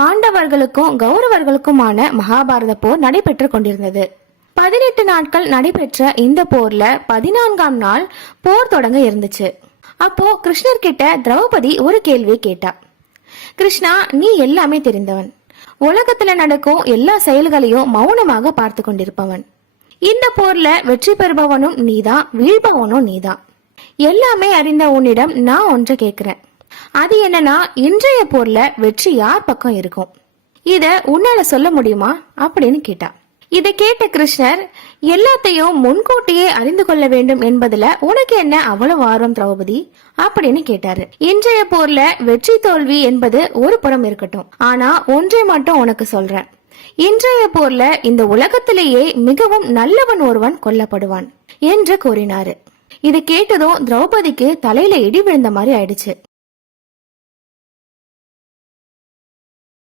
பாண்டவர்களுக்கும் கௌரவர்களுக்குமான மகாபாரத போர் நடைபெற்று கொண்டிருந்தது. 18 நாட்கள் நடைபெற்ற இந்த போர்ல 14ஆம் நாள் போர் தொடங்க இருந்துச்சு. அப்போ கிருஷ்ணர் கிட்ட திரௌபதி ஒரு கேள்வி கேட்டா. கிருஷ்ணா, நீ எல்லாமே தெரிந்தவன், உலகத்துல நடக்கும் எல்லா செயல்களையும் மௌனமாக பார்த்து கொண்டிருப்பவன். இந்த போர்ல வெற்றி பெறுபவனும் நீதான், வீழ்பவனும் நீதான். எல்லாமே அறிந்த உன்னிடம் நான் ஒன்று கேட்கிறேன். அது என்னன்னா, இன்றைய போர்ல வெற்றி யார் பக்கம் இருக்கும், இத உன்னால சொல்ல முடியுமா அப்படின்னு கேட்டா. இதை கேட்ட கிருஷ்ணர், எல்லாத்தையும் முன்கூட்டியே அறிந்து கொள்ள வேண்டும் என்பதுல உனக்கு என்ன அவ்வளவு ஆர்வம் திரௌபதி அப்படின்னு கேட்டாரு. இன்றைய போர்ல வெற்றி தோல்வி என்பது ஒரு புறம் இருக்கட்டும், ஆனா ஒன்றை மட்டும் உனக்கு சொல்றேன். இன்றைய போர்ல இந்த உலகத்திலேயே மிகவும் நல்லவன் ஒருவன் கொல்லப்படுவான் என்று கூறினாரு. இதை கேட்டதும் திரௌபதிக்கு தலையில இடி விழுந்த மாதிரி ஆயிடுச்சு.